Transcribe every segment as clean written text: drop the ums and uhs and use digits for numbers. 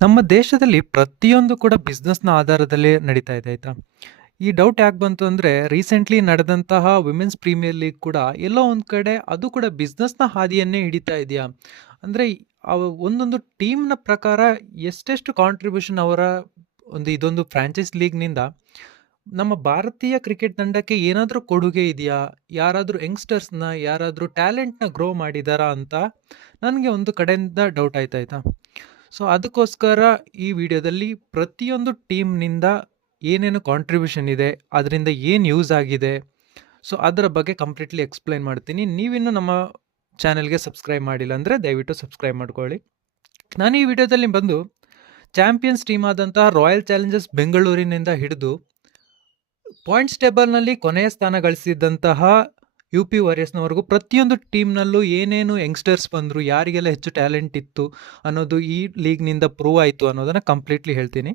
ನಮ್ಮ ದೇಶದಲ್ಲಿ ಪ್ರತಿಯೊಂದು ಕೂಡ ಬಿಸ್ನೆಸ್‌ನ ಆಧಾರದಲ್ಲೇ ನಡೀತಾ ಇದೆ ಆಯ್ತಾ? ಈ ಡೌಟ್ ಯಾಕೆ ಬಂತು ಅಂದ್ರೆ ರೀಸೆಂಟ್ಲಿ ನಡೆದಂತಹ ವಿಮೆನ್ಸ್ ಪ್ರೀಮಿಯರ್ ಲೀಗ್ ಕೂಡ ಎಲ್ಲೋ ಒಂದ್ ಕಡೆ ಅದು ಕೂಡ ಬಿಸ್ನೆಸ್‌ನ ಹಾದಿಯನ್ನೇ ಹಿಡಿತಾ ಇದೆಯಾ? ಅಂದ್ರೆ ಒಂದೊಂದು ಟೀಮ್‌ನ ಪ್ರಕಾರ ಎಷ್ಟೆಷ್ಟು ಕಾಂಟ್ರಿಬ್ಯೂಷನ್ ಅವರ ಇದೊಂದು ಫ್ರಾಂಚೈಸ್ ಲೀಗ್‌ನಿಂದ ನಮ್ಮ ಭಾರತೀಯ ಕ್ರಿಕೆಟ್ ತಂಡಕ್ಕೆ ಏನಾದರೂ ಕೊಡುಗೆ ಇದೆಯಾ? ಯಾರಾದರೂ ಯಂಗ್‌ಸ್ಟರ್ಸ್‌ನ ಯಾರಾದರೂ ಟ್ಯಾಲೆಂಟ್‌ನ ಗ್ರೋ ಮಾಡಿದಾರಾ ಅಂತ ನನಗೆ ಒಂದು ಕಡೆಯಿಂದ ಡೌಟ್ ಆಯ್ತಾಯ್ತಾ? ಸೊ ಅದಕ್ಕೋಸ್ಕರ ಈ ವಿಡಿಯೋದಲ್ಲಿ ಪ್ರತಿಯೊಂದು ಟೀಮ್‌ನಿಂದ ಏನೇನು ಕಾಂಟ್ರಿಬ್ಯೂಷನ್ ಇದೆ, ಅದರಿಂದ ಏನು ಯೂಸ್ ಆಗಿದೆ, ಸೊ ಅದರ ಬಗ್ಗೆ ಕಂಪ್ಲೀಟ್ಲಿ ಎಕ್ಸ್‌ಪ್ಲೈನ್ ಮಾಡ್ತೀನಿ. ನೀವಿನ್ನೂ ನಮ್ಮ ಚಾನೆಲ್‌ಗೆ ಸಬ್ಸ್ಕ್ರೈಬ್ ಮಾಡಿಲ್ಲ ಅಂದರೆ ದಯವಿಟ್ಟು ಸಬ್ಸ್ಕ್ರೈಬ್ ಮಾಡ್ಕೊಳ್ಳಿ. ನಾನು ಈ ವಿಡಿಯೋದಲ್ಲಿ ಬಂದು ಚಾಂಪಿಯನ್ಸ್ ಟೀಮ್ ಆದಂತಹ ರಾಯಲ್ ಚಾಲೆಂಜರ್ಸ್ ಬೆಂಗಳೂರಿನಿಂದ ಹಿಡಿದು ಪಾಯಿಂಟ್ಸ್ ಟೇಬಲ್‌ನಲ್ಲಿ ಕೊನೆಯ ಸ್ಥಾನ ಗಳಿಸಿದಂತಹ UP ವಾರಿಯರ್ಸ್‌ನವರೆಗೂ ಪ್ರತಿಯೊಂದು ಟೀಮ್‌ನಲ್ಲೂ ಏನೇನು ಯಂಗ್‌ಸ್ಟರ್ಸ್ ಬಂದರು, ಯಾರಿಗೆಲ್ಲ ಹೆಚ್ಚು ಟ್ಯಾಲೆಂಟ್ ಇತ್ತು ಅನ್ನೋದು ಈ ಲೀಗ್‌ನಿಂದ ಪ್ರೂವ್ ಆಯಿತು ಅನ್ನೋದನ್ನು ಕಂಪ್ಲೀಟ್ಲಿ ಹೇಳ್ತೀನಿ.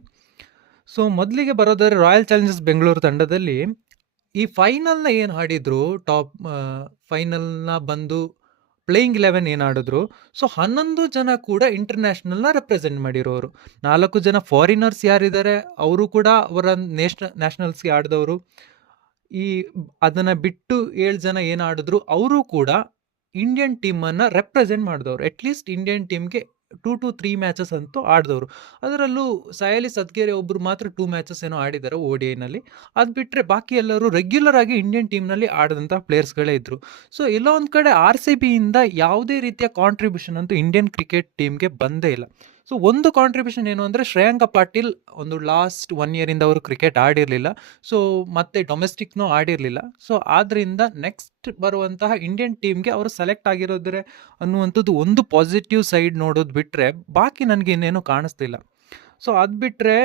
ಸೊ ಮೊದಲಿಗೆ ಬರೋದಾದ್ರೆ ರಾಯಲ್ ಚಾಲೆಂಜರ್ಸ್ ಬೆಂಗಳೂರು ತಂಡದಲ್ಲಿ ಈ ಫೈನಲ್ನ ಏನು ಆಡಿದ್ರು, ಫೈನಲ್ನ ಬಂದು ಪ್ಲೇಯಿಂಗ್ 11 ಏನು ಆಡಿದ್ರು, ಸೊ 11 ಜನ ಕೂಡ ಇಂಟರ್ನ್ಯಾಷನಲ್ನ ರೆಪ್ರೆಸೆಂಟ್ ಮಾಡಿರೋರು. 4 ಜನ ಫಾರಿನರ್ಸ್ ಯಾರಿದ್ದಾರೆ ಅವರು ಕೂಡ ಅವರ ನ್ಯಾಷನಲ್ಸ್ಗೆ ಆಡಿದವರು. ಅದನ್ನು ಬಿಟ್ಟು 7 ಜನ ಏನು ಆಡಿದ್ರು ಅವರು ಕೂಡ ಇಂಡಿಯನ್ ಟೀಮನ್ನು ರೆಪ್ರೆಸೆಂಟ್ ಮಾಡಿದವರು. ಅಟ್ಲೀಸ್ಟ್ ಇಂಡಿಯನ್ ಟೀಮ್ಗೆ 2 to 3 ಮ್ಯಾಚಸ್ ಅಂತೂ ಆಡಿದವರು. ಅದರಲ್ಲೂ ಸಾಯಲಿ ಸದ್ಗೆರೆ ಒಬ್ಬರು ಮಾತ್ರ 2 ಮ್ಯಾಚಸ್ ಏನೋ ಆಡಿದ್ದಾರೆ ODIನಲ್ಲಿ. ಅದು ಬಿಟ್ಟರೆ ಬಾಕಿ ಎಲ್ಲರೂ ರೆಗ್ಯುಲರ್ ಆಗಿ ಇಂಡಿಯನ್ ಟೀಮ್ನಲ್ಲಿ ಆಡಿದಂಥ ಪ್ಲೇಯರ್ಸ್ಗಳೇ ಇದ್ದರು. ಸೊ ಎಲ್ಲೋ ಒಂದು ಕಡೆ RCBಯಿಂದ ಯಾವುದೇ ರೀತಿಯ ಕಾಂಟ್ರಿಬ್ಯೂಷನ್ ಅಂತೂ ಇಂಡಿಯನ್ ಕ್ರಿಕೆಟ್ ಟೀಮ್ಗೆ ಬಂದೇ ಇಲ್ಲ. ಸೊ ಒಂದು ಕಾಂಟ್ರಿಬ್ಯೂಷನ್ ಏನು ಅಂದರೆ ಶ್ರೇಯಾಂಕ ಪಾಟೀಲ್ ಒಂದು ಲಾಸ್ಟ್ 1 ಇಯರಿಂದ ಅವರು ಕ್ರಿಕೆಟ್ ಆಡಿರಲಿಲ್ಲ. ಸೊ ಮತ್ತೆ ಡೊಮೆಸ್ಟಿಕ್ನೂ ಆಡಿರಲಿಲ್ಲ. ಸೊ ಆದ್ದರಿಂದ ನೆಕ್ಸ್ಟ್ ಬರುವಂತಹ ಇಂಡಿಯನ್ ಟೀಮ್ಗೆ ಅವರು ಸೆಲೆಕ್ಟ್ ಆಗಿರೋದ್ರೆ ಅನ್ನುವಂಥದ್ದು ಒಂದು ಪಾಸಿಟಿವ್ ಸೈಡ್ ನೋಡೋದು ಬಿಟ್ಟರೆ ಬಾಕಿ ನನಗೆ ಇನ್ನೇನು ಕಾಣಿಸ್ತಿಲ್ಲ. ಸೊ ಅದು ಬಿಟ್ಟರೆ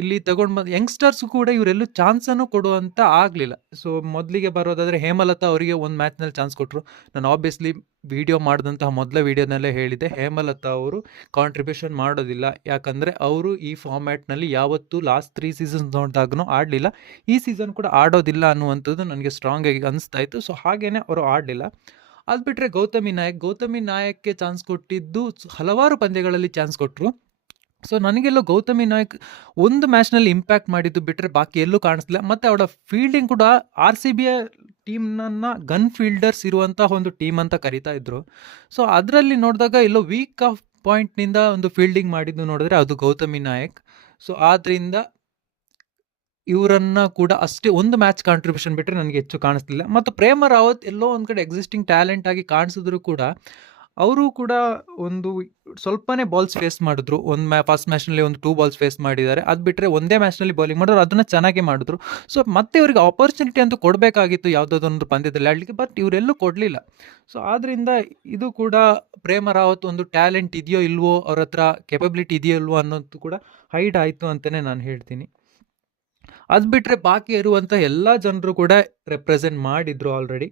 ಇಲ್ಲಿ ತಗೊಂಡು ಬಂದು ಯಂಗ್ಸ್ಟರ್ಸ್ ಕೂಡ ಇವರೆಲ್ಲೂ ಚಾನ್ಸನ್ನು ಕೊಡುವಂತ ಆಗಲಿಲ್ಲ. ಸೊ ಮೊದಲಿಗೆ ಬರೋದಾದರೆ ಹೇಮಲತಾ ಅವರಿಗೆ ಒಂದು ಮ್ಯಾಚ್ನಲ್ಲಿ ಚಾನ್ಸ್ ಕೊಟ್ಟರು. ನಾನು ಆಬ್ವಿಯಸ್ಲಿ ವಿಡಿಯೋ ಮಾಡಿದಂತಹ ಮೊದಲ ವಿಡಿಯೋನಲ್ಲೇ ಹೇಳಿದೆ, ಹೇಮಲತಾ ಅವರು ಕಾಂಟ್ರಿಬ್ಯೂಷನ್ ಮಾಡೋದಿಲ್ಲ. ಯಾಕಂದರೆ ಅವರು ಈ ಫಾರ್ಮ್ಯಾಟ್ನಲ್ಲಿ ಯಾವತ್ತೂ ಲಾಸ್ಟ್ 3 ಸೀಸನ್ಸ್ ನೋಡಿದಾಗೂ ಆಡಲಿಲ್ಲ. ಈ ಸೀಸನ್ ಕೂಡ ಆಡೋದಿಲ್ಲ ಅನ್ನುವಂಥದ್ದು ನನಗೆ ಸ್ಟ್ರಾಂಗ್ ಆಗಿ ಅನಿಸ್ತಾ ಇತ್ತು. ಸೊ ಹಾಗೇನೆ ಅವರು ಆಡಲಿಲ್ಲ. ಅದು ಬಿಟ್ಟರೆ ಗೌತಮಿ ನಾಯಕ್ಗೆ ಚಾನ್ಸ್ ಕೊಟ್ಟಿದ್ದು ಹಲವಾರು ಪಂದ್ಯಗಳಲ್ಲಿ ಚಾನ್ಸ್ ಕೊಟ್ಟರು. ಸೊ ನನಗೆಲ್ಲೋ ಗೌತಮಿ ನಾಯಕ್ ಒಂದು ಮ್ಯಾಚ್ನಲ್ಲಿ ಇಂಪ್ಯಾಕ್ಟ್ ಮಾಡಿದ್ದು ಬಿಟ್ಟರೆ ಬಾಕಿ ಎಲ್ಲೂ ಕಾಣಿಸ್ಲಿಲ್ಲ. ಮತ್ತು ಅವಳ ಫೀಲ್ಡಿಂಗ್ ಕೂಡ RCBಯ ಟೀಮ್ನನ್ನು ಗನ್ ಫೀಲ್ಡರ್ಸ್ ಇರುವಂತಹ ಒಂದು ಟೀಮ್ ಅಂತ ಕರಿತಾ ಇದ್ರು. ಸೊ ಅದರಲ್ಲಿ ನೋಡಿದಾಗ ಎಲ್ಲೋ ವೀಕ್ ಆಫ್ ಪಾಯಿಂಟ್ನಿಂದ ಒಂದು ಫೀಲ್ಡಿಂಗ್ ಮಾಡಿದ್ದು ನೋಡಿದ್ರೆ ಅದು ಗೌತಮಿ ನಾಯಕ್. ಸೊ ಆದ್ದರಿಂದ ಇವರನ್ನ ಕೂಡ ಅಷ್ಟೇ ಒಂದು ಮ್ಯಾಚ್ ಕಾಂಟ್ರಿಬ್ಯೂಷನ್ ಬಿಟ್ಟರೆ ನನಗೆ ಹೆಚ್ಚು ಕಾಣಿಸ್ಲಿಲ್ಲ. ಮತ್ತು ಪ್ರೇಮ ರಾವತ್ ಎಲ್ಲೋ ಒಂದು ಕಡೆ ಎಕ್ಸಿಸ್ಟಿಂಗ್ ಟ್ಯಾಲೆಂಟ್ ಆಗಿ ಕಾಣಿಸಿದ್ರು ಕೂಡ ಅವರು ಕೂಡ ಒಂದು ಸ್ವಲ್ಪನೇ ಬಾಲ್ಸ್ ಫೇಸ್ ಮಾಡಿದ್ರು. ಫಸ್ಟ್ ಮ್ಯಾಚ್ನಲ್ಲಿ ಒಂದು 2 ಬಾಲ್ಸ್ ಫೇಸ್ ಮಾಡಿದ್ದಾರೆ. ಅದು ಬಿಟ್ಟರೆ ಒಂದೇ ಮ್ಯಾಚ್ನಲ್ಲಿ ಬೌಲಿಂಗ್ ಮಾಡಿದ್ರು, ಅದನ್ನು ಚೆನ್ನಾಗಿ ಮಾಡಿದ್ರು. ಸೊ ಮತ್ತೆ ಇವರಿಗೆ ಆಪರ್ಚುನಿಟಿ ಅಂತೂ ಕೊಡಬೇಕಾಗಿತ್ತು ಯಾವುದಾದೊಂದು ಪಂದ್ಯದಲ್ಲಿ ಆಡಲಿಕ್ಕೆ, ಬಟ್ ಇವರೆಲ್ಲೂ ಕೊಡಲಿಲ್ಲ. ಸೊ ಆದ್ದರಿಂದ ಇದು ಕೂಡ ಪ್ರೇಮ ರಾವತ್ ಒಂದು ಟ್ಯಾಲೆಂಟ್ ಇದೆಯೋ ಇಲ್ವೋ, ಅವ್ರ ಹತ್ರ ಕೆಪಬಿಲಿಟಿ ಇದೆಯೋ ಇಲ್ವೋ ಅನ್ನೋದು ಕೂಡ ಹೈಡ್ ಆಯಿತು ಅಂತಲೇ ನಾನು ಹೇಳ್ತೀನಿ. ಅದು ಬಿಟ್ಟರೆ ಬಾಕಿ ಇರುವಂಥ ಎಲ್ಲ ಜನರು ಕೂಡ ರೆಪ್ರೆಸೆಂಟ್ ಮಾಡಿದ್ರು ಆಲ್ರೆಡಿ.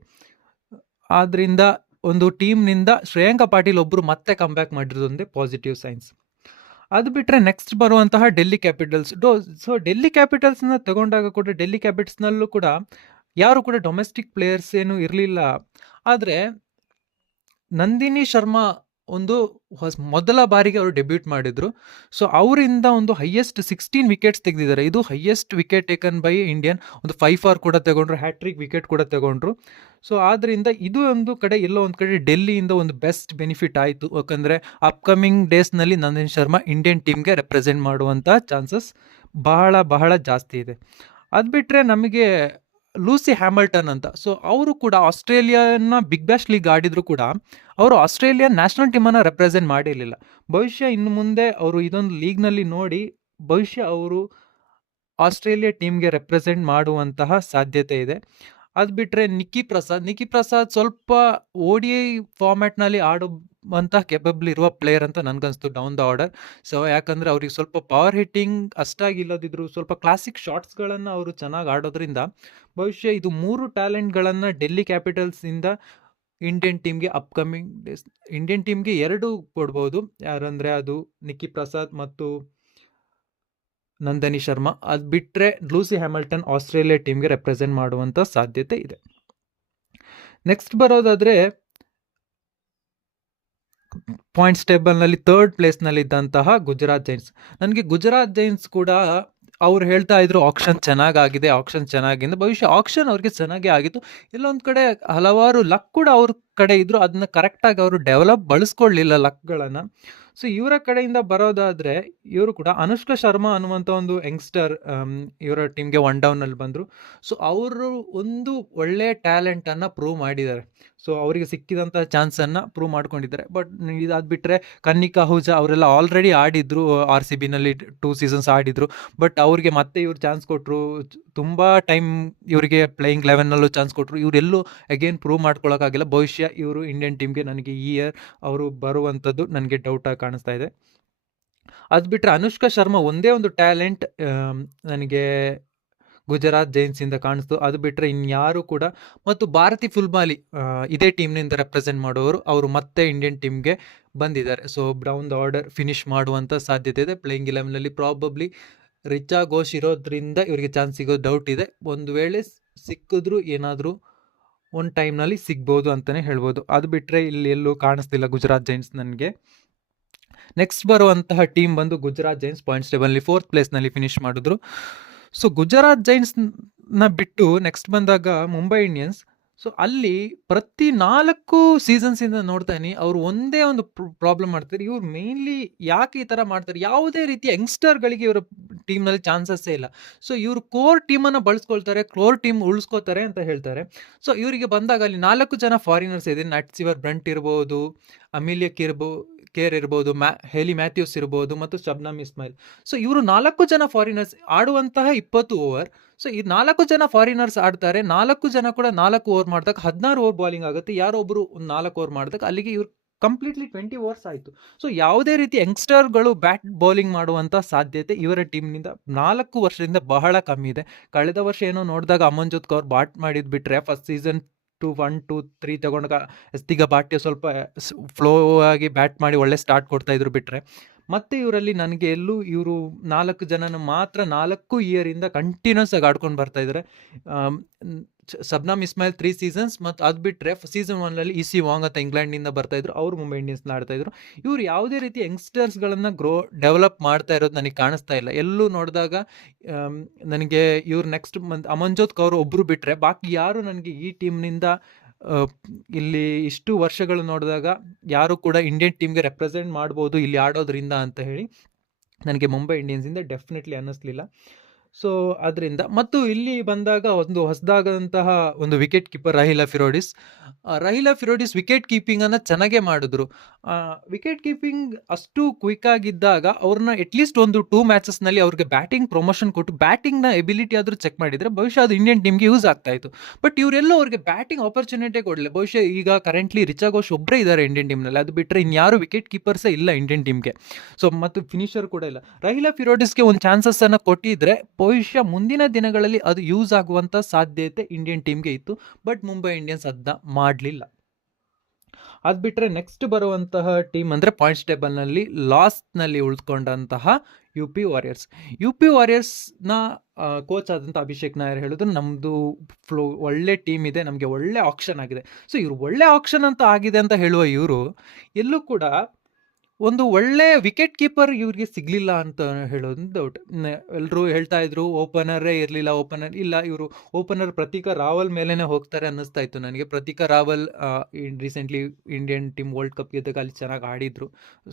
ಆದ್ದರಿಂದ ಒಂದು ಟೀಮ್ನಿಂದ ಶ್ರೇಯಾಂಕ ಪಾಟೀಲ್ ಒಬ್ಬರು ಮತ್ತೆ ಕಂಬ್ಯಾಕ್ ಮಾಡಿರೋದೊಂದೇ ಪಾಸಿಟಿವ್ ಸೈನ್ಸ್. ಅದು ಬಿಟ್ಟರೆ ನೆಕ್ಸ್ಟ್ ಬರುವಂತಹ ಡೆಲ್ಲಿ ಕ್ಯಾಪಿಟಲ್ಸ್. ಸೊ ಡೆಲ್ಲಿ ಕ್ಯಾಪಿಟಲ್ಸ್ನ ತಗೊಂಡಾಗ ಕೂಡ ಡೆಲ್ಲಿ ಕ್ಯಾಪಿಟಲ್ಸ್ನಲ್ಲೂ ಕೂಡ ಯಾರು ಕೂಡ ಡೊಮೆಸ್ಟಿಕ್ ಪ್ಲೇಯರ್ಸ್ ಏನು ಇರಲಿಲ್ಲ. ಆದರೆ ನಂದಿನಿ ಶರ್ಮಾ ಒಂದು ಮೊದಲ ಬಾರಿಗೆ ಅವರು ಡೆಬ್ಯೂಟ್ ಮಾಡಿದ್ರು. ಸೊ ಅವರಿಂದ ಒಂದು ಹೈಯೆಸ್ಟ್ 16 ವಿಕೆಟ್ಸ್ ತೆಗೆದಿದ್ದಾರೆ. ಇದು highest wicket taken by Indian. ಒಂದು 5 ಕೂಡ ತಗೊಂಡ್ರು, ಹ್ಯಾಟ್ರಿಕ್ ವಿಕೆಟ್ ಕೂಡ ತಗೊಂಡ್ರು. ಸೊ ಆದ್ದರಿಂದ ಇದು ಒಂದು ಕಡೆ ಎಲ್ಲೋ ಒಂದು ಕಡೆ ಡೆಲ್ಲಿಯಿಂದ ಒಂದು ಬೆಸ್ಟ್ ಬೆನಿಫಿಟ್ ಆಯಿತು. ಯಾಕಂದರೆ ಅಪ್ಕಮಿಂಗ್ ಡೇಸ್ನಲ್ಲಿ ನಂದಿನಿ ಶರ್ಮಾ ಇಂಡಿಯನ್ ಟೀಮ್ಗೆ ರೆಪ್ರೆಸೆಂಟ್ ಮಾಡುವಂಥ ಚಾನ್ಸಸ್ ಬಹಳ ಬಹಳ ಜಾಸ್ತಿ ಇದೆ. ಅದು ಬಿಟ್ಟರೆ ನಮಗೆ ಲೂಸಿ ಹ್ಯಾಮಿಲ್ಟನ್ ಅಂತ, ಸೊ ಅವರು ಕೂಡ ಆಸ್ಟ್ರೇಲಿಯಾನ ಬಿಗ್ ಬ್ಯಾಶ್ ಲೀಗ್ ಆಡಿದ್ರು ಕೂಡ ಅವರು ಆಸ್ಟ್ರೇಲಿಯನ್ ನ್ಯಾಷನಲ್ ಟೀಮನ್ನು ರೆಪ್ರೆಸೆಂಟ್ ಮಾಡಿರಲಿಲ್ಲ. ಬಹುಶಃ ಇನ್ನು ಮುಂದೆ ಅವರು ಇದೊಂದು ಲೀಗ್ನಲ್ಲಿ ನೋಡಿ ಬಹುಶಃ ಅವರು ಆಸ್ಟ್ರೇಲಿಯಾ ಟೀಮ್ಗೆ ರೆಪ್ರೆಸೆಂಟ್ ಮಾಡುವಂತಹ ಸಾಧ್ಯತೆ ಇದೆ. ಅದು ಬಿಟ್ಟರೆ ನಿಕ್ಕಿ ಪ್ರಸಾದ್ ಸ್ವಲ್ಪ ODI ಫಾರ್ಮ್ಯಾಟ್ನಲ್ಲಿ ಆಡುವಂಥ ಕೆಪಬಲ್ ಇರುವ ಪ್ಲೇಯರ್ ಅಂತ ನನಗನ್ನಿಸ್ತು ಡೌನ್ ದ ಆರ್ಡರ್. ಸೊ ಯಾಕಂದರೆ ಅವ್ರಿಗೆ ಸ್ವಲ್ಪ ಪವರ್ ಹಿಟ್ಟಿಂಗ್ ಅಷ್ಟಾಗಿ ಇಲ್ಲದಿದ್ರು ಸ್ವಲ್ಪ ಕ್ಲಾಸಿಕ್ ಶಾಟ್ಸ್ಗಳನ್ನು ಅವರು ಚೆನ್ನಾಗಿ ಆಡೋದ್ರಿಂದ ಬಹುಶಃ ಇದು 3 ಟ್ಯಾಲೆಂಟ್ಗಳನ್ನು ಡೆಲ್ಲಿ ಕ್ಯಾಪಿಟಲ್ಸಿಂದ ಇಂಡಿಯನ್ ಟೀಮ್ಗೆ ಅಪ್ಕಮಿಂಗ್ ಡೇಸ್ ಇಂಡಿಯನ್ ಟೀಮ್ಗೆ 2 ಕೊಡ್ಬೋದು. ಯಾರಂದರೆ ಅದು ನಿಕ್ಕಿ ಪ್ರಸಾದ್ ಮತ್ತು ನಂದಿನಿ ಶರ್ಮಾ. ಅದು ಬಿಟ್ಟರೆ ಲೂಸಿ ಹ್ಯಾಮಿಲ್ಟನ್ ಆಸ್ಟ್ರೇಲಿಯಾ ಟೀಮ್ಗೆ ರೆಪ್ರೆಸೆಂಟ್ ಮಾಡುವಂಥ ಸಾಧ್ಯತೆ ಇದೆ. ನೆಕ್ಸ್ಟ್ ಬರೋದಾದರೆ ಪಾಯಿಂಟ್ಸ್ ಟೇಬಲ್ನಲ್ಲಿ ಥರ್ಡ್ ಪ್ಲೇಸ್ನಲ್ಲಿದ್ದಂತಹ ಗುಜರಾತ್ ಜೈನ್ಸ್. ನನಗೆ ಗುಜರಾತ್ ಜೈನ್ಸ್ ಕೂಡ ಅವ್ರು ಹೇಳ್ತಾ ಇದ್ರು ಆಕ್ಷನ್ ಚೆನ್ನಾಗಿದೆ, ಆಕ್ಷನ್ ಚೆನ್ನಾಗಿದೆ. ಬಹುಶಃ ಆಕ್ಷನ್ ಅವ್ರಿಗೆ ಚೆನ್ನಾಗೇ ಆಗಿತ್ತು. ಎಲ್ಲೊಂದು ಕಡೆ ಹಲವಾರು ಲಕ್ ಕೂಡ ಅವ್ರ ಕಡೆ ಇದ್ರು, ಅದನ್ನ ಕರೆಕ್ಟಾಗಿ ಅವರು ಬಳಸ್ಕೊಳ್ಳಿಲ್ಲ ಲಕ್ಗಳನ್ನು. ಸೊ ಇವರ ಕಡೆಯಿಂದ ಬರೋದಾದ್ರೆ ಇವರು ಕೂಡ ಅನುಷ್ಕಾ ಶರ್ಮಾ ಅನ್ನುವಂಥ ಒಂದು ಯಂಗ್ಸ್ಟರ್ ಇವರ ಟೀಮ್ಗೆ ಒನ್ ಡೌನಲ್ಲಿ ಬಂದರು. ಸೊ ಅವರು ಒಂದು ಒಳ್ಳೆ ಟ್ಯಾಲೆಂಟನ್ನು ಪ್ರೂವ್ ಮಾಡಿದ್ದಾರೆ. ಸೊ ಅವರಿಗೆ ಸಿಕ್ಕಿದಂಥ ಚಾನ್ಸನ್ನು ಪ್ರೂವ್ ಮಾಡ್ಕೊಂಡಿದ್ದಾರೆ. ಬಟ್ ಇದಾದ ಬಿಟ್ಟರೆ ಕನ್ನಿಕಾ ಹುಜಾ ಅವರೆಲ್ಲ ಆಲ್ರೆಡಿ ಆಡಿದ್ರು, RCBನಲ್ಲಿ 2 ಸೀಸನ್ಸ್ ಆಡಿದ್ರು. ಬಟ್ ಅವ್ರಿಗೆ ಮತ್ತೆ ಇವ್ರು ಚಾನ್ಸ್ ಕೊಟ್ಟರು, ತುಂಬ ಟೈಮ್ ಇವರಿಗೆ ಪ್ಲೇಯಿಂಗ್ 11ನಲ್ಲೂ ಚಾನ್ಸ್ ಕೊಟ್ಟರು. ಇವರೆಲ್ಲೂ ಅಗೇನ್ ಪ್ರೂವ್ ಮಾಡ್ಕೊಳ್ಳೋಕ್ಕಾಗಿಲ್ಲ. ಬಹುಶಃ ಇವರು ಇಂಡಿಯನ್ ಟೀಮ್ಗೆ ನನಗೆ ಈ ಇಯರ್ ಅವರು ಬರುವಂಥದ್ದು ನನಗೆ ಡೌಟಾಗಿ ಕಾಣಿಸ್ತಾ ಇದೆ. ಅದು ಬಿಟ್ಟರೆ ಅನುಷ್ಕಾ ಶರ್ಮಾ ಒಂದೇ ಒಂದು ಟ್ಯಾಲೆಂಟ್ ನನಗೆ ಗುಜರಾತ್ ಜೈನ್ಸಿಂದ ಕಾಣಿಸ್ತು. ಅದು ಬಿಟ್ಟರೆ ಇನ್ಯಾರು ಕೂಡ, ಮತ್ತು ಭಾರತಿ ಫುಲ್ಮಾಲಿ ಇದೇ ಟೀಮ್ನಿಂದ ರೆಪ್ರೆಸೆಂಟ್ ಮಾಡೋರು, ಅವರು ಮತ್ತೆ ಇಂಡಿಯನ್ ಟೀಮ್ಗೆ ಬಂದಿದ್ದಾರೆ. So down the order finish ಮಾಡುವಂಥ ಸಾಧ್ಯತೆ ಇದೆ. ಪ್ಲೇಯಿಂಗ್ 11ನಲ್ಲಿ ಪ್ರಾಬಬ್ಲಿ ರಿಚಾ ಘೋಷ್ ಇರೋದ್ರಿಂದ ಇವರಿಗೆ ಚಾನ್ಸ್ ಸಿಗೋದು ಡೌಟ್ ಇದೆ. ಒಂದು ವೇಳೆ ಸಿಕ್ಕಿದ್ರು ಏನಾದರೂ ಒಂದು ಟೈಮ್ನಲ್ಲಿ ಸಿಗ್ಬೋದು ಅಂತಲೇ ಹೇಳ್ಬೋದು. ಅದು ಬಿಟ್ಟರೆ ಇಲ್ಲಿ ಎಲ್ಲೂ ಕಾಣಿಸ್ತಿಲ್ಲ ಗುಜರಾತ್ ಜೈನ್ಸ್ ನನಗೆ. ನೆಕ್ಸ್ಟ್ ಬರುವಂತಹ ಟೀಮ್ ಬಂದು ಗುಜರಾತ್ ಜೈನ್ಸ್ ಪಾಯಿಂಟ್ಸ್ ಟೇಬಲ್ನಲ್ಲಿ 4th ಪ್ಲೇಸ್ನಲ್ಲಿ ಫಿನಿಶ್ ಮಾಡಿದ್ರು. ಸೊ ಗುಜರಾತ್ ಜೈನ್ಸ್ನ ಬಿಟ್ಟು ನೆಕ್ಸ್ಟ್ ಬಂದಾಗ ಮುಂಬೈ ಇಂಡಿಯನ್ಸ್. ಸೊ ಅಲ್ಲಿ ಪ್ರತಿ 4 ಸೀಸನ್ಸಿಂದ ನೋಡ್ತಾನೆ ಅವರು ಒಂದೇ ಒಂದು ಪ್ರಾಬ್ಲಮ್ ಮಾಡ್ತಾರೆ. ಇವ್ರು ಮೇನ್ಲಿ ಯಾಕೆ ಈ ಥರ ಮಾಡ್ತಾರೆ, ಯಾವುದೇ ರೀತಿಯ ಯಂಗ್ಸ್ಟರ್ಗಳಿಗೆ ಇವರ ಟೀಮ್ನಲ್ಲಿ ಚಾನ್ಸಸ್ಸೇ ಇಲ್ಲ. ಸೊ ಇವರು ಕೋರ್ ಟೀಮನ್ನು ಬಳಸ್ಕೊಳ್ತಾರೆ, ಕೋರ್ ಟೀಮ್ ಉಳಿಸ್ಕೋತಾರೆ ಅಂತ ಹೇಳ್ತಾರೆ. ಸೊ ಇವರಿಗೆ ಬಂದಾಗ ಅಲ್ಲಿ 4 ಜನ ಫಾರಿನರ್ಸ್ ಇದೆ. ನಟ್ಸಿವರ್ ಬ್ರಂಟ್ ಇರ್ಬೋದು, ಅಮಿಲಿಯಾ ಕೇರ್ ಇರ್ಬೋದು, ಹೇಲಿ ಮ್ಯಾಥ್ಯೂಸ್ ಇರ್ಬೋದು, ಮತ್ತು ಶಬ್ನಮ್ ಇಸ್ಮಾಯಿಲ್. ಸೊ ಇವರು 4 ಜನ ಫಾರಿನರ್ಸ್ ಆಡುವಂತಹ 20 ಓವರ್. ಸೊ ಈ 4 ಜನ ಫಾರಿನರ್ಸ್ ಆಡ್ತಾರೆ. 4 ಜನ ಕೂಡ 4 ಓವರ್ ಮಾಡಿದಾಗ 16 ಓವರ್ ಬಾಲಿಂಗ್ ಆಗುತ್ತೆ. ಯಾರೊಬ್ಬರು ಒಂದು 4 ಓವರ್ ಮಾಡಿದಾಗ ಅಲ್ಲಿಗೆ ಇವ್ರು ಕಂಪ್ಲೀಟ್ಲಿ 20 ಓವರ್ಸ್ ಆಯಿತು. ಸೊ ಯಾವುದೇ ರೀತಿ ಯಂಗ್ಸ್ಟರ್ಗಳು ಬ್ಯಾಟ್ ಬೌಲಿಂಗ್ ಮಾಡುವಂಥ ಸಾಧ್ಯತೆ ಇವರ ಟೀಮ್ನಿಂದ 4 ವರ್ಷದಿಂದ ಬಹಳ ಕಮ್ಮಿ ಇದೆ. ಕಳೆದ ವರ್ಷ ಏನೋ ನೋಡಿದಾಗ ಅಮನ್ಜೋತ್ ಕೌರ್ ಬ್ಯಾಟ್ ಮಾಡಿದ್ದು ಬಿಟ್ಟರೆ ಫಸ್ಟ್ ಸೀಸನ್ 1, 2, 3 ತಗೊಂಡಾಗ ಎಸ್ತಿಗ ಭಾಟ್ಯ ಸ್ವಲ್ಪ ಫ್ಲೋ ಆಗಿ ಬ್ಯಾಟ್ ಮಾಡಿ ಒಳ್ಳೆ ಸ್ಟಾರ್ಟ್ ಕೊಡ್ತಾ ಇದ್ರು ಬಿಟ್ಟರೆ, ಮತ್ತೆ ಇವರಲ್ಲಿ ನನಗೆ ಎಲ್ಲೂ ಇವರು 4 ಜನನ ಮಾತ್ರ 4 ಇಯರಿಂದ ಕಂಟಿನ್ಯೂಸ್ ಆಗಿ ಆಡ್ಕೊಂಡು ಬರ್ತಾ ಇದ್ದಾರೆ. ಶಬ್ನಮ್ ಇಸ್ಮಾಯಿಲ್ 3 ಸೀಸನ್ಸ್, ಮತ್ತು ಅದು ಬಿಟ್ಟರೆ ಸೀಸನ್ 1ನಲ್ಲಿ EC ವಾಂಗ್ ಅಂತ ಇಂಗ್ಲೆಂಡ್ನಿಂದ ಬರ್ತಾ ಇದ್ರು, ಅವರು ಮುಂಬೈ ಇಂಡಿಯನ್ಸ್ನ ಆಡ್ತಾ ಇದ್ರು. ಇವರು ಯಾವುದೇ ರೀತಿ ಯಂಗ್ಸ್ಟರ್ಸ್ಗಳನ್ನು ಡೆವಲಪ್ ಮಾಡ್ತಾ ಇರೋದು ನನಗೆ ಕಾಣಿಸ್ತಾ ಇಲ್ಲ. ಎಲ್ಲೂ ನೋಡಿದಾಗ ನನಗೆ ಇವ್ರು ನೆಕ್ಸ್ಟ್ ಅಮನ್ಜೋತ್ ಕೌರ್ ಒಬ್ಬರು ಬಿಟ್ಟರೆ ಬಾಕಿ ಯಾರು ನನಗೆ ಈ ಟೀಮ್ನಿಂದ ಇಲ್ಲಿ ಇಷ್ಟು ವರ್ಷಗಳು ನೋಡಿದಾಗ ಯಾರು ಕೂಡ ಇಂಡಿಯನ್ ಟೀಮ್ಗೆ ರೆಪ್ರೆಸೆಂಟ್ ಮಾಡ್ಬೋದು ಇಲ್ಲಿ ಆಡೋದ್ರಿಂದ ಅಂತ ಹೇಳಿ ನನಗೆ ಮುಂಬೈ ಇಂಡಿಯನ್ಸಿಂದ ಡೆಫಿನೆಟ್ಲಿ ಅನ್ನಿಸ್ಲಿಲ್ಲ. ಸೊ ಅದರಿಂದ, ಮತ್ತು ಇಲ್ಲಿ ಬಂದಾಗ ಒಂದು ಹೊಸದಾದಂತಹ ಒಂದು ವಿಕೆಟ್ ಕೀಪರ್ ರಹೀಲಾ ಫಿರೋಡಿಸ್ ವಿಕೆಟ್ ಕೀಪಿಂಗನ್ನು ಚೆನ್ನಾಗೇ ಮಾಡಿದ್ರು. ವಿಕೆಟ್ ಕೀಪಿಂಗ್ ಅಷ್ಟು ಕ್ವಿಕ್ ಆಗಿದ್ದಾಗ ಅವ್ರನ್ನ ಅಟ್ಲೀಸ್ಟ್ ಒಂದು 2 ಮ್ಯಾಚಸ್ನಲ್ಲಿ ಅವ್ರಿಗೆ ಬ್ಯಾಟಿಂಗ್ ಪ್ರಮೋಷನ್ ಕೊಟ್ಟು ಬ್ಯಾಟಿಂಗ್ನ ಎಬಿಲಿಟಿ ಆದರೂ ಚೆಕ್ ಮಾಡಿದರೆ ಬಹುಶಃ ಅದು ಇಂಡಿಯನ್ ಟೀಮ್ಗೆ ಯೂಸ್ ಆಗ್ತಾ ಇತ್ತು. ಬಟ್ ಇವರೆಲ್ಲ ಅವ್ರಿಗೆ ಬ್ಯಾಟಿಂಗ್ ಆಪರ್ಚುನಿಟಿ ಕೊಡಲಿಲ್ಲ. ಬಹುಶಃ ಈಗ ಕರೆಂಟ್ಲಿ ರಿಚಾ ಘೋಷ್ ಒಬ್ಬರೇ ಇದ್ದಾರೆ ಇಂಡಿಯನ್ ಟೀಮ್ನಲ್ಲಿ, ಅದು ಬಿಟ್ಟರೆ ಇನ್ಯಾರು ವಿಕೆಟ್ ಕೀಪರ್ಸೇ ಇಲ್ಲ ಇಂಡಿಯನ್ ಟೀಮ್ಗೆ. ಸೊ ಮತ್ತು ಫಿನಿಷರ್ ಕೂಡ ಇಲ್ಲ. ರಹೀಲಾ ಫಿರೋಡಿಸ್ಗೆ ಒಂದು ಚಾನ್ಸಸ್ಸನ್ನು ಕೊಟ್ಟಿದ್ರೆ ಬಹುಶಃ ಮುಂದಿನ ದಿನಗಳಲ್ಲಿ ಅದು ಯೂಸ್ ಆಗುವಂಥ ಸಾಧ್ಯತೆ ಇಂಡಿಯನ್ ಟೀಮ್ಗೆ ಇತ್ತು. ಬಟ್ ಮುಂಬೈ ಇಂಡಿಯನ್ಸ್ ಅದನ್ನ ಮಾಡಲಿಲ್ಲ. ಅದು ಬಿಟ್ಟರೆ ನೆಕ್ಸ್ಟ್ ಬರುವಂತಹ ಟೀಮ್ ಅಂದರೆ ಪಾಯಿಂಟ್ಸ್ ಟೇಬಲ್ನಲ್ಲಿ ಲಾಸ್ಟ್ನಲ್ಲಿ ಉಳಿದುಕೊಂಡಂತಹ UP ವಾರಿಯರ್ಸ್ನ ಕೋಚ್ ಆದಂಥ ಅಭಿಷೇಕ್ ನಾಯರ್ ಹೇಳಿದ್ರು, ನಮ್ಮದು ಒಳ್ಳೆ ಟೀಮ್ ಇದೆ, ನಮಗೆ ಒಳ್ಳೆ ಆಕ್ಷನ್ ಆಗಿದೆ. ಸೊ ಇವರು ಒಳ್ಳೆ ಆಕ್ಷನ್ ಅಂತ ಆಗಿದೆ ಅಂತ ಹೇಳುವ ಇವರು ಎಲ್ಲೂ ಕೂಡ ಒಂದು ಒಳ್ಳೆ ವಿಕೆಟ್ ಕೀಪರ್ ಇವ್ರಿಗೆ ಸಿಗಲಿಲ್ಲ ಅಂತ ಹೇಳೋದು ಡೌಟ್. ಎಲ್ಲರೂ ಹೇಳ್ತಾ ಇದ್ರು ಓಪನರೇ ಇರಲಿಲ್ಲ, ಇವರು ಓಪನರ್ ಪ್ರತೀಕ ರಾವಲ್ ಮೇಲೇ ಹೋಗ್ತಾರೆ ಅನ್ನಿಸ್ತಾ ಇತ್ತು ನನಗೆ. ಪ್ರತೀಕ Rawal recently Indian team world cup ಗೆದ್ದಾಗ ಅಲ್ಲಿ ಚೆನ್ನಾಗಿ ಆಡಿದ್ರು.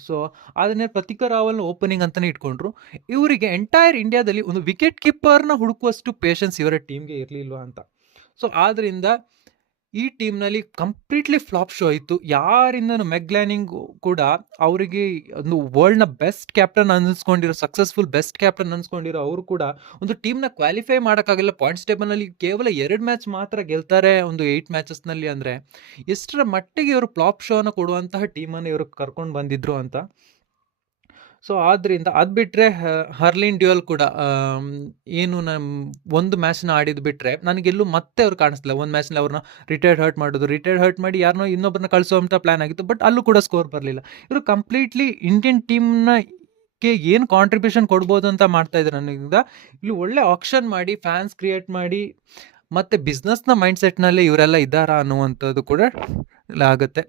ಸೊ ಅದನ್ನೇ ಪ್ರತೀಕ ರಾವಲ್ನ ಓಪನಿಂಗ್ ಅಂತಲೇ ಇಟ್ಕೊಂಡ್ರು. ಇವರಿಗೆ ಎಂಟೈರ್ ಇಂಡಿಯಾದಲ್ಲಿ ಒಂದು ವಿಕೆಟ್ ಕೀಪರ್ನ ಹುಡುಕುವಷ್ಟು ಪೇಷನ್ಸ್ ಇವರ ಟೀಮ್ಗೆ ಇರಲಿಲ್ವ ಅಂತ. ಸೊ ಆದ್ದರಿಂದ ಈ ಟೀಮ್ನಲ್ಲಿ ಕಂಪ್ಲೀಟ್ಲಿ ಫ್ಲಾಪ್ ಶೋ ಇತ್ತು. ಯಾರಿಂದನೂ ಮೆಗ್ಲಾನಿಂಗ್ ಕೂಡ ಅವರಿಗೆ ಒಂದು ವರ್ಲ್ಡ್ನ ಬೆಸ್ಟ್ ಕ್ಯಾಪ್ಟನ್ ಅನ್ನಿಸ್ಕೊಂಡಿರೋ, ಸಕ್ಸಸ್ಫುಲ್ ಬೆಸ್ಟ್ ಕ್ಯಾಪ್ಟನ್ ಅನ್ನಿಸ್ಕೊಂಡಿರೋ ಅವರು ಕೂಡ ಒಂದು ಟೀಮ್ನ ಕ್ವಾಲಿಫೈ ಮಾಡೋಕ್ಕಾಗಿಲ್ಲ. ಪಾಯಿಂಟ್ಸ್ ಟೇಬಲ್ನಲ್ಲಿ ಕೇವಲ 2 ಮ್ಯಾಚ್ ಮಾತ್ರ ಗೆಲ್ತಾರೆ ಒಂದು 8 ಮ್ಯಾಚಸ್ನಲ್ಲಿ. ಅಂದರೆ ಎಷ್ಟರ ಮಟ್ಟಿಗೆ ಇವರು ಫ್ಲಾಪ್ ಶೋನ ಕೊಡುವಂತಹ ಟೀಮನ್ನು ಇವರು ಕರ್ಕೊಂಡು ಬಂದಿದ್ರು ಅಂತ. ಸೊ ಆದ್ದರಿಂದ ಅದು ಬಿಟ್ಟರೆ ಹರ್ಲಿನ್ ಡ್ಯೂಯಲ್ ಕೂಡ ಏನು ಒಂದು ಮ್ಯಾಚ್ನ ಆಡಿದ್ದು ಬಿಟ್ಟರೆ ನನಗೆಲ್ಲೂ ಮತ್ತೆ ಅವ್ರು ಕಾಣಿಸ್ತಿಲ್ಲ. ಒಂದು ಮ್ಯಾಚ್ನಲ್ಲಿ ಅವ್ರನ್ನ ರಿಟೈರ್ಡ್ ಹರ್ಟ್ ಮಾಡಿ ಯಾರನ್ನೋ ಇನ್ನೊಬ್ಬರನ್ನ ಕಳಿಸುವಂಥ ಪ್ಲ್ಯಾನ್ ಆಗಿತ್ತು, ಬಟ್ ಅಲ್ಲೂ ಕೂಡ ಸ್ಕೋರ್ ಬರಲಿಲ್ಲ. ಇವರು ಕಂಪ್ಲೀಟ್ಲಿ ಇಂಡಿಯನ್ ಟೀಮ್ಗೆ ಏನು ಕಾಂಟ್ರಿಬ್ಯೂಷನ್ ಕೊಡ್ಬೋದು ಅಂತ ಮಾಡ್ತಾ ಇದ್ದಾರೆ. ನನಗಿಂದ ಇಲ್ಲಿ ಒಳ್ಳೆ ಆಕ್ಷನ್ ಮಾಡಿ ಫ್ಯಾನ್ಸ್ ಕ್ರಿಯೇಟ್ ಮಾಡಿ ಮತ್ತು ಬಿಸ್ನೆಸ್ನ ಮೈಂಡ್ಸೆಟ್ನಲ್ಲೇ ಇವರೆಲ್ಲ ಇದ್ದಾರಾ ಅನ್ನುವಂಥದ್ದು ಕೂಡ ಆಗುತ್ತೆ.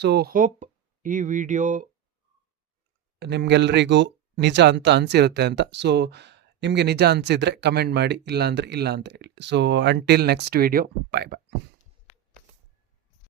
ಸೊ ಹೋಪ್ ಈ ವಿಡಿಯೋ ನಿಮ್ಗೆಲ್ರಿಗೂ ನಿಜ ಅಂತ ಅನಿಸಿರುತ್ತೆ ಅಂತ. ಸೊ ನಿಮಗೆ ನಿಜ ಅನಿಸಿದರೆ ಕಮೆಂಟ್ ಮಾಡಿ, ಇಲ್ಲ ಅಂದರೆ ಇಲ್ಲ ಅಂತ ಹೇಳಿ. ಸೊ ಅಂಟಿಲ್ ನೆಕ್ಸ್ಟ್ ವಿಡಿಯೋ, ಬಾಯ್ ಬಾಯ್.